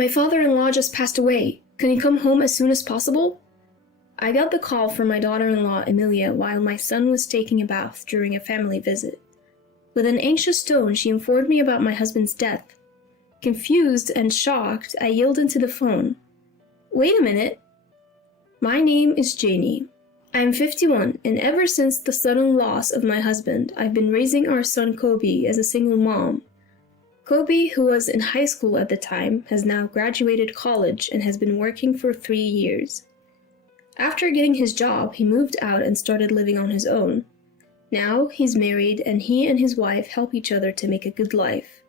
My father-in-law just passed away. Can you come home as soon as possible? I got the call from my daughter-in-law, Emilia, while my son was taking a bath during a family visit. With an anxious tone, she informed me about my husband's death. Confused and shocked, I yelled into the phone. Wait a minute. My name is Janie. I am 51, and ever since the sudden loss of my husband, I've been raising our son Kobe as a single mom. Kobe, who was in high school at the time, has now graduated college and has been working for 3 years. After getting his job, he moved out and started living on his own. Now he's married, and he and his wife help each other to make a good life.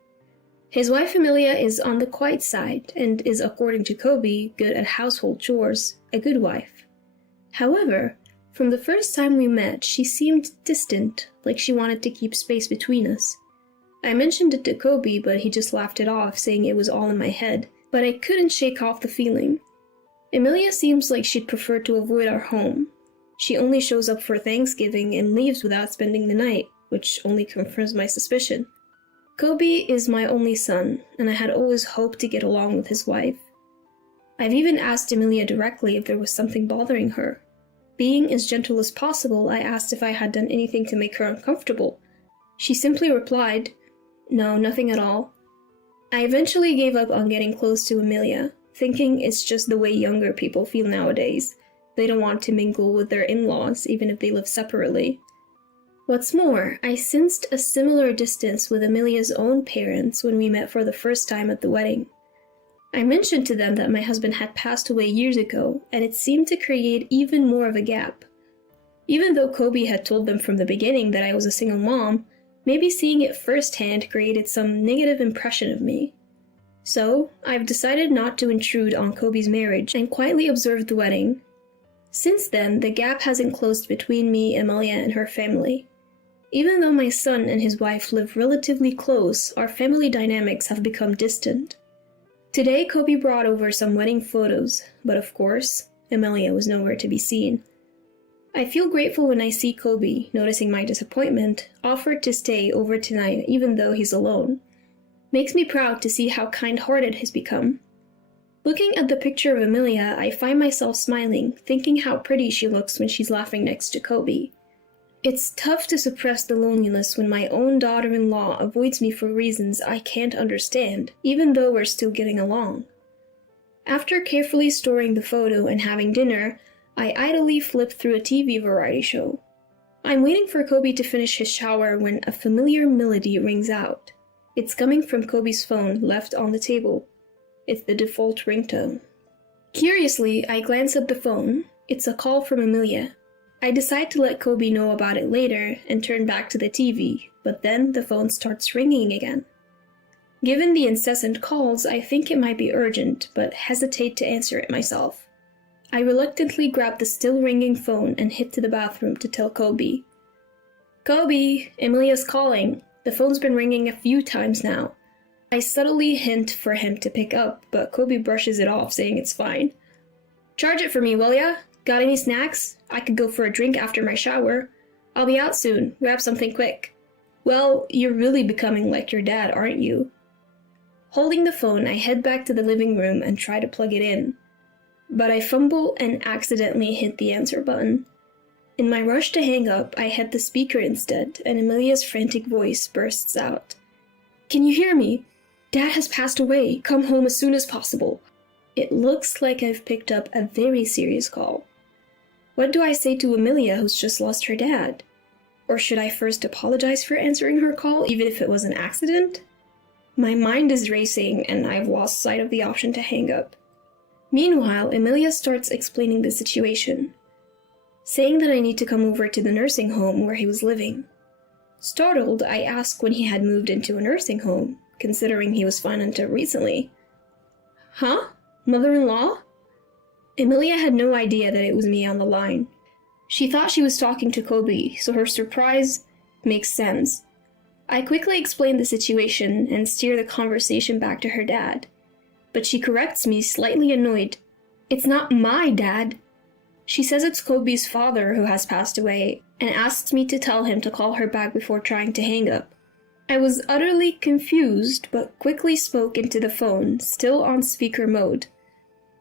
His wife Emilia is on the quiet side and is, according to Kobe, good at household chores, a good wife. However, from the first time we met, she seemed distant, like she wanted to keep space between us. I mentioned it to Kobe, but he just laughed it off, saying it was all in my head, but I couldn't shake off the feeling. Emilia seems like she'd prefer to avoid our home. She only shows up for Thanksgiving and leaves without spending the night, which only confirms my suspicion. Kobe is my only son, and I had always hoped to get along with his wife. I've even asked Emilia directly if there was something bothering her. Being as gentle as possible, I asked if I had done anything to make her uncomfortable. She simply replied, "No, nothing at all." I eventually gave up on getting close to Emilia, thinking it's just the way younger people feel nowadays. They don't want to mingle with their in-laws, even if they live separately. What's more, I sensed a similar distance with Emilia's own parents when we met for the first time at the wedding. I mentioned to them that my husband had passed away years ago, and it seemed to create even more of a gap. Even though Kobe had told them from the beginning that I was a single mom, maybe seeing it firsthand created some negative impression of me. So, I've decided not to intrude on Kobe's marriage and quietly observed the wedding. Since then, the gap hasn't closed between me, Emilia, and her family. Even though my son and his wife live relatively close, our family dynamics have become distant. Today, Kobe brought over some wedding photos, but of course, Emilia was nowhere to be seen. I feel grateful when I see Kobe, noticing my disappointment, offered to stay over tonight even though he's alone. Makes me proud to see how kind-hearted he's become. Looking at the picture of Emilia, I find myself smiling, thinking how pretty she looks when she's laughing next to Kobe. It's tough to suppress the loneliness when my own daughter-in-law avoids me for reasons I can't understand, even though we're still getting along. After carefully storing the photo and having dinner, I idly flip through a TV variety show. I'm waiting for Kobe to finish his shower when a familiar melody rings out. It's coming from Kobe's phone left on the table. It's the default ringtone. Curiously, I glance at the phone. It's a call from Emilia. I decide to let Kobe know about it later and turn back to the TV, but then the phone starts ringing again. Given the incessant calls, I think it might be urgent, but hesitate to answer it myself. I reluctantly grab the still ringing phone and head to the bathroom to tell Kobe. "Kobe, Emilia's calling. The phone's been ringing a few times now." I subtly hint for him to pick up, but Kobe brushes it off, saying it's fine. "Charge it for me, will ya? Got any snacks? I could go for a drink after my shower. I'll be out soon. Grab something quick." "Well, you're really becoming like your dad, aren't you?" Holding the phone, I head back to the living room and try to plug it in. But I fumble and accidentally hit the answer button. In my rush to hang up, I hit the speaker instead, and Emilia's frantic voice bursts out. "Can you hear me? Dad has passed away. Come home as soon as possible." It looks like I've picked up a very serious call. What do I say to Emilia, who's just lost her dad? Or should I first apologize for answering her call, even if it was an accident? My mind is racing, and I've lost sight of the option to hang up. Meanwhile, Emilia starts explaining the situation, saying that I need to come over to the nursing home where he was living. Startled, I ask when he had moved into a nursing home, considering he was fine until recently. "Huh? Mother-in-law?" Emilia had no idea that it was me on the line. She thought she was talking to Kobe, so her surprise makes sense. I quickly explain the situation and steer the conversation back to her dad. But she corrects me, slightly annoyed. "It's not my dad." She says it's Kobe's father who has passed away, and asks me to tell him to call her back before trying to hang up. I was utterly confused, but quickly spoke into the phone, still on speaker mode.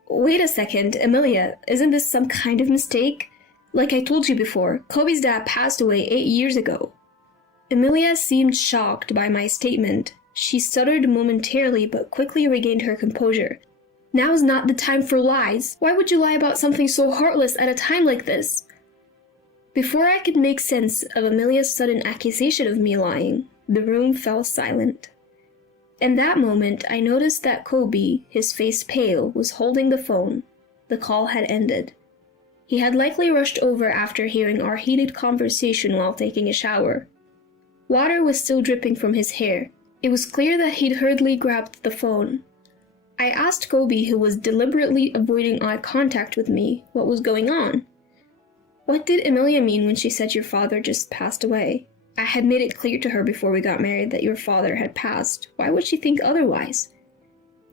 Wait a second, Amelia, isn't this some kind of mistake? Like I told you before, Kobe's dad passed away 8 years ago. Amelia seemed shocked by my statement. She stuttered momentarily but quickly regained her composure. Now's not the time for lies. Why would you lie about something so heartless at a time like this? Before I could make sense of Amelia's sudden accusation of me lying, the room fell silent. In that moment, I noticed that Kobe, his face pale, was holding the phone. The call had ended. He had likely rushed over after hearing our heated conversation while taking a shower. Water was still dripping from his hair. It was clear that he'd hurriedly grabbed the phone. I asked Kobe, who was deliberately avoiding eye contact with me, what was going on. What did Amelia mean when she said your father just passed away? I had made it clear to her before we got married that your father had passed. Why would she think otherwise?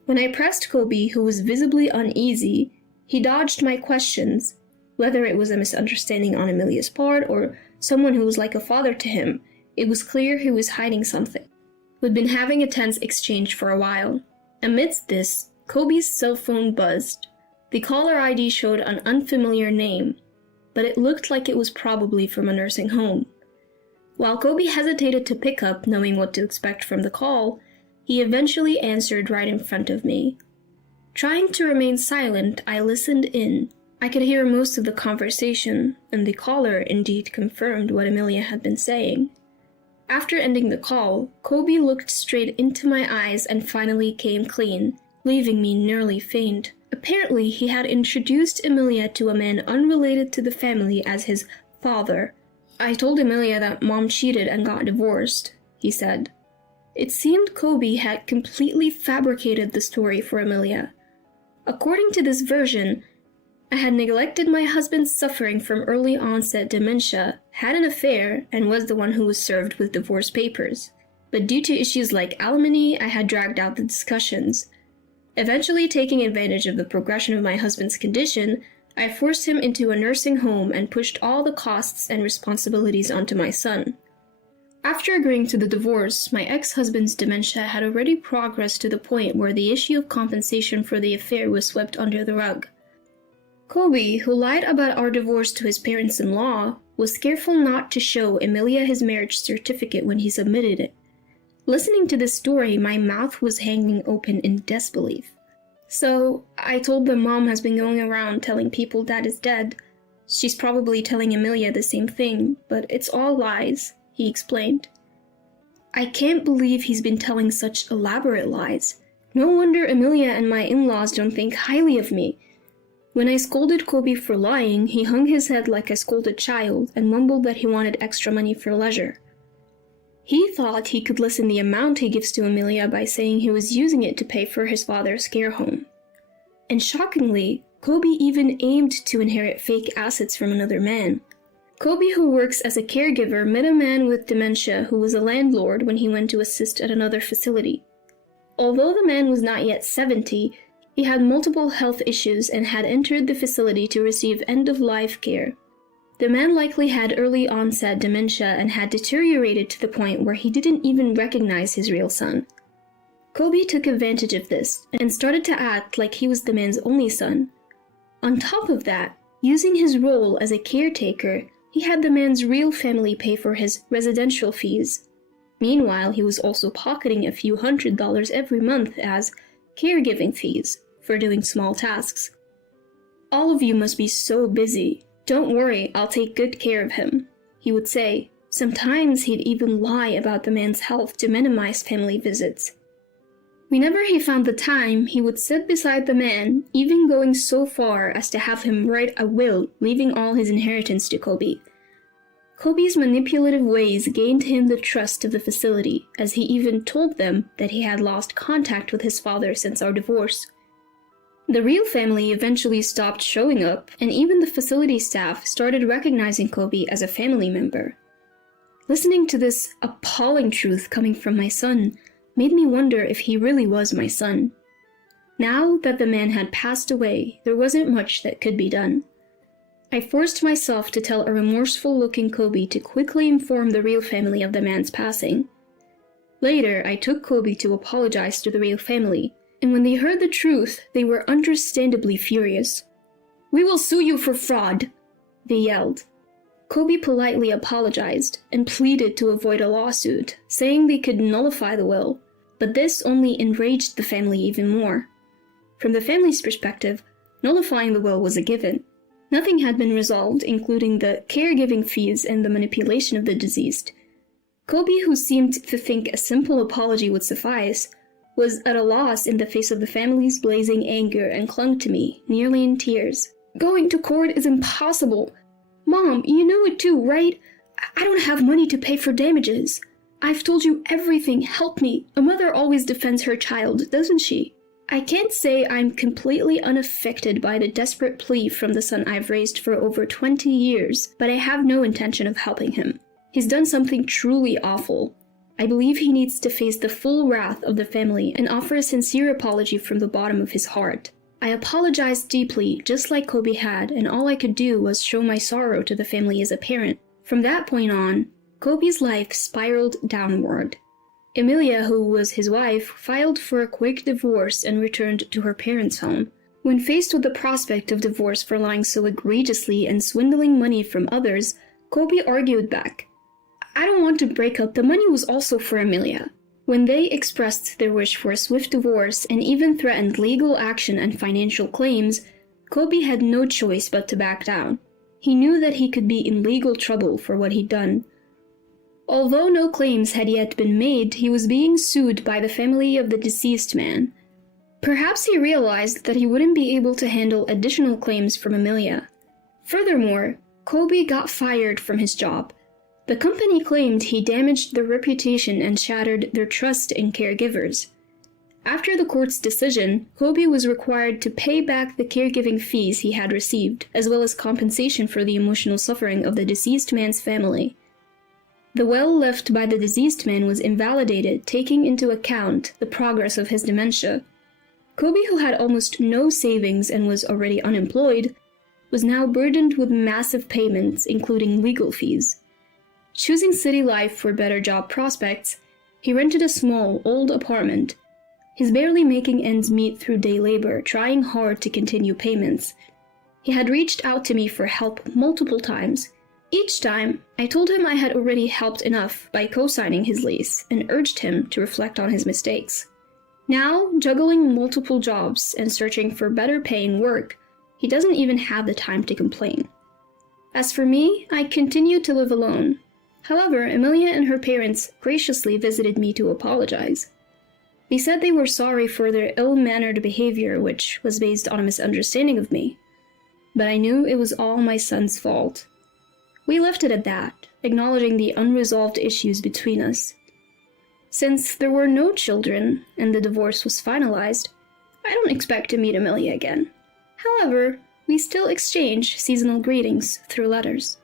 When I pressed Kobe, who was visibly uneasy, he dodged my questions. Whether it was a misunderstanding on Amelia's part or someone who was like a father to him, it was clear he was hiding something. We'd been having a tense exchange for a while. Amidst this, Kobe's cell phone buzzed. The caller ID showed an unfamiliar name, but it looked like it was probably from a nursing home. While Kobe hesitated to pick up, knowing what to expect from the call, he eventually answered right in front of me. Trying to remain silent, I listened in. I could hear most of the conversation, and the caller indeed confirmed what Amelia had been saying. After ending the call, Kobe looked straight into my eyes and finally came clean, leaving me nearly faint. Apparently, he had introduced Amelia to a man unrelated to the family as his father. I told Amelia that Mom cheated and got divorced, he said. It seemed Kobe had completely fabricated the story for Amelia. According to this version, I had neglected my husband's suffering from early onset dementia, had an affair, and was the one who was served with divorce papers. But due to issues like alimony, I had dragged out the discussions. Eventually, taking advantage of the progression of my husband's condition, I forced him into a nursing home and pushed all the costs and responsibilities onto my son. After agreeing to the divorce, my ex-husband's dementia had already progressed to the point where the issue of compensation for the affair was swept under the rug. Kobe, who lied about our divorce to his parents-in-law, was careful not to show Amelia his marriage certificate when he submitted it. Listening to this story, my mouth was hanging open in disbelief. So, I told them Mom has been going around telling people Dad is dead. She's probably telling Amelia the same thing, but it's all lies, he explained. I can't believe he's been telling such elaborate lies. No wonder Amelia and my in-laws don't think highly of me. When I scolded Kobe for lying, he hung his head like a scolded child and mumbled that he wanted extra money for leisure. He thought he could lessen the amount he gives to Amelia by saying he was using it to pay for his father's care home. And shockingly, Kobe even aimed to inherit fake assets from another man. Kobe, who works as a caregiver, met a man with dementia who was a landlord when he went to assist at another facility. Although the man was not yet 70, he had multiple health issues and had entered the facility to receive end-of-life care. The man likely had early onset dementia and had deteriorated to the point where he didn't even recognize his real son. Kobe took advantage of this and started to act like he was the man's only son. On top of that, using his role as a caretaker, he had the man's real family pay for his residential fees. Meanwhile, he was also pocketing a few $100s every month as caregiving fees for doing small tasks. All of you must be so busy. Don't worry, I'll take good care of him, he would say. Sometimes he'd even lie about the man's health to minimize family visits. Whenever he found the time, he would sit beside the man, even going so far as to have him write a will, leaving all his inheritance to Kobe. Kobe's manipulative ways gained him the trust of the facility, as he even told them that he had lost contact with his father since our divorce. The real family eventually stopped showing up, and even the facility staff started recognizing Kobe as a family member. Listening to this appalling truth coming from my son made me wonder if he really was my son. Now that the man had passed away, there wasn't much that could be done. I forced myself to tell a remorseful-looking Kobe to quickly inform the real family of the man's passing. Later, I took Kobe to apologize to the real family, and when they heard the truth, they were understandably furious. "We will sue you for fraud," they yelled. Kobe politely apologized and pleaded to avoid a lawsuit, saying they could nullify the will, but this only enraged the family even more. From the family's perspective, nullifying the will was a given. Nothing had been resolved, including the caregiving fees and the manipulation of the deceased. Kobe, who seemed to think a simple apology would suffice, was at a loss in the face of the family's blazing anger and clung to me, nearly in tears. "Going to court is impossible. Mom, you know it too, right? I don't have money to pay for damages. I've told you everything, help me. A mother always defends her child, doesn't she? I can't say I'm completely unaffected by the desperate plea from the son I've raised for over 20 years, but I have no intention of helping him. He's done something truly awful. I believe he needs to face the full wrath of the family and offer a sincere apology from the bottom of his heart. I apologized deeply, just like Kobe had, and all I could do was show my sorrow to the family as a parent. From that point on, Kobe's life spiraled downward. Emilia, who was his wife, filed for a quick divorce and returned to her parents' home. When faced with the prospect of divorce for lying so egregiously and swindling money from others, Kobe argued back. "I don't want to break up, the money was also for Emilia." When they expressed their wish for a swift divorce and even threatened legal action and financial claims, Kobe had no choice but to back down. He knew that he could be in legal trouble for what he'd done. Although no claims had yet been made, he was being sued by the family of the deceased man. Perhaps he realized that he wouldn't be able to handle additional claims from Emilia. Furthermore, Kobe got fired from his job. The company claimed he damaged their reputation and shattered their trust in caregivers. After the court's decision, Kobe was required to pay back the caregiving fees he had received, as well as compensation for the emotional suffering of the deceased man's family. The will left by the deceased man was invalidated, taking into account the progress of his dementia. Kobe, who had almost no savings and was already unemployed, was now burdened with massive payments, including legal fees. Choosing city life for better job prospects, he rented a small, old apartment. He's barely making ends meet through day labor, trying hard to continue payments. He had reached out to me for help multiple times. Each time, I told him I had already helped enough by co-signing his lease and urged him to reflect on his mistakes. Now, juggling multiple jobs and searching for better paying work, he doesn't even have the time to complain. As for me, I continued to live alone. However, Emilia and her parents graciously visited me to apologize. They said they were sorry for their ill-mannered behavior, which was based on a misunderstanding of me. But I knew it was all my son's fault. We left it at that, acknowledging the unresolved issues between us. Since there were no children and the divorce was finalized, I don't expect to meet Emilia again. However, we still exchange seasonal greetings through letters.